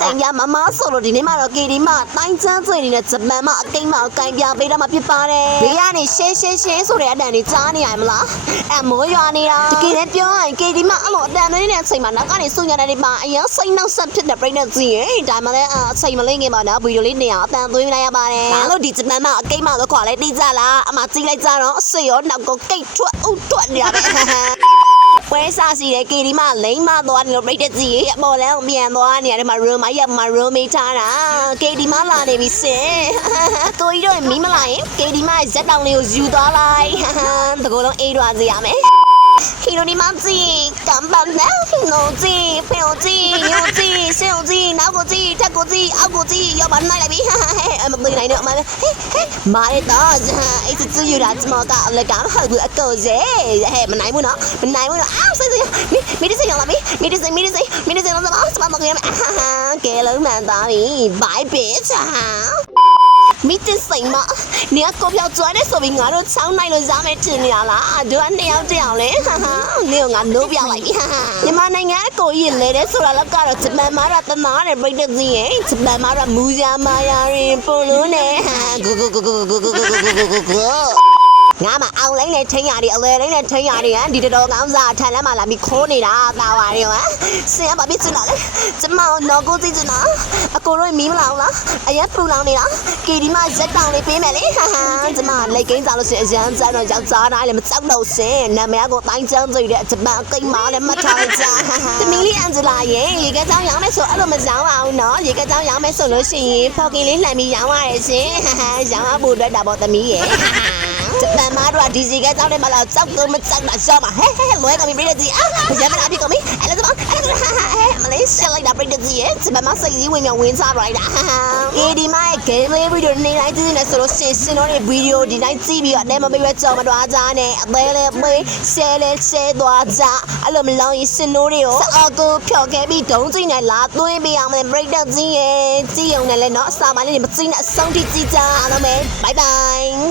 ကန်ပြမမဆိုလို့ဒီနေ့မှတော့ကေဒီမတိုင်းချမ်းစွေနေတဲ့ဂျပန်မှာအကိမ်းမကန်ပြပေးတော့မှဖြစ်ပါတယ်ဘေးကနေရှင်းဆိုတဲ့အတန်တွေကြားနေရမလားအမိုးရွာနေတာတကယ်လည်းပြောရင်ကေဒီမအဲ့လိုအတန်လေးနဲ့အချိန်မှာနောက်ကနေစုညတဲ့နေမှာအရင်စိတ်နှောက်ဆက်ဖြစ်တဲ့ပြိနေစီရင်ဒါမှလည်းအချိန်မလေးငယ်ပါနော်ဗီဒီယိုလေးနေအောင်အတန်သွင်းလိုက်ရပါတယ်ဒါလို့ဒီဂျပန်မှာအကိမ်းမတော့ခွာလိုက်တိကြလားအမကြည့်လိုက်ကြတော့အဆွေရောနောက်ကိုကိတ်ထွက်ဥထွက်နေရပဲပွဲစားစီတဲ့ကေဒီမလိမ့်မသွားနေလို့ပြိတဲ့စီအပေါ်လမ်းပြန်သွားနေရတယ်မှာရိုမရက်မှာရိုမေးထားတာကေဒီမလာနေပြီစင်ကိုကြီးတို့မီးမလာရင်ကေဒီမဇက်တောင်လေးကိုယူသွားလိုက်တကောလုံးအေးသွားစေရမယ်ဟီရိုဒီမကြီးကမ်ဘန်နဲ့နိုကြီးဖေယိုကြီးယိုကြီးဆေယိုကြီးနောက်ကိုကြီးထက်ကိုကြီးအောက်ကိုကြီးရောက်ပါနိုင်လိုက်ပြီအမသိနိုင်တော့အမဟဲမာရတော့အဲ့ဒီသူယူတာစမောကအလကမဟုတ်ဘူးအကောစေဟဲမနိုင်ဘူးနော်အော်ဆေးမီဒီစိန်လာပြီမီဒီစိန်လာတော့စမမကရကဲလုံးမှန်သားပြီ bye bitch မီတစိန်မနေကကိုပြောက်ကျွမ်းနေဆိုပြီးငါတို့ချောင်းနိုင်လို့ရမယ်ထင်နေရလားတို့ကနှစ်ယောက်တယောက်လေနေကငါနိုးပြလိုက်ပြီမြန်မာနိုင်ငံအကိုကြီးလဲတဲ့ဆိုတာတော့ကတော့ဂျပန်မှာတော့တနာနဲ့ပြိတ္တစီရဲ့ဂျပန်မှာတော့မူဇာမာယာရင်ပုံလို့နဲ့ဂူငါမအောင်လိုက်နဲ့ထိန်းရတယ်အလဲလိုက်နဲ့ထိန်းရတယ်ဒီတော်ကောင်းစားထန်လမ်းမှာလာပြီးခိုးနေတာတာပါရောဆင်ကဘာဖြစ်ချင်လားကျမတော့ကိုကြည့်ချင်တာအကိုတို့မီးမလောင်လားအရက်ပူလောင်နေတာကေဒီမဇက်တောင်လေးပေးမယ်လေကျမလက်ကိန်းစားလို့ရှိရင်အရန်ကြတော့ယောက်ျားတိုင်းလည်းမကြောက်တော့စင်နာမည်ကိုတိုင်းချမ်းစိတ်တဲ့ဂျပန်ကိန်းမလည်းမထားကြသမီးလေးအန်ဂျလာရဲ့ရေကကြောင်ရောင်းမယ်ဆိုအဲ့လိုမကြောင်အောင်နော်ရေကကြောင်ရောင်းမယ်ဆိုလို့ရှိရင်ဖော်ကင်လေးလှန်ပြီးရောင်းရတယ်ရှင်ရောင်းဖို့အတွက်ဒါပေါ့သမီးရဲ့ဂျပန်မှာတော့ဒီစီကကြောက်နေမှလားကြောက်တော့မကြောက်တာရှော့မှာဟဲလွဲကမိပြည့်တဲ့ကြီးရမနာပြီကောမီအဲ့လိုမလေးဆက်လိုက်တာပြည့်တဲ့ကြီးရဲ့ဂျပန်မှာစိတ်ကြီးဝင်မြောင်ဝင်စားလိုက်တာအေဒီမိုင်ဂိမ်းလေးဗီဒီယိုနေတိုင်းကြည့်နေဆိုလို့စင်တော့ဒီဗီဒီယိုဒီတိုင်းကြည့်ပြီးတော့အဲမပေးပဲကြောက်မသွားကြနဲ့အသေးလေးပေးဆဲသွားကြအဲ့လိုမလောင်ရင်စင်နိုးတွေကိုစအကူဖြော်ခဲ့ပြီးဒုံးကြည့်နေလာသွင်းပေးအောင်မယ်ပြည့်တဲ့ကြီးရဲ့ကြည့်ုံနဲ့လည်းเนาะအစာမလေးမကြည့်နဲ့အဆုံးထိကြည့်ကြအောင်မယ်ဘိုင်ဘိုင်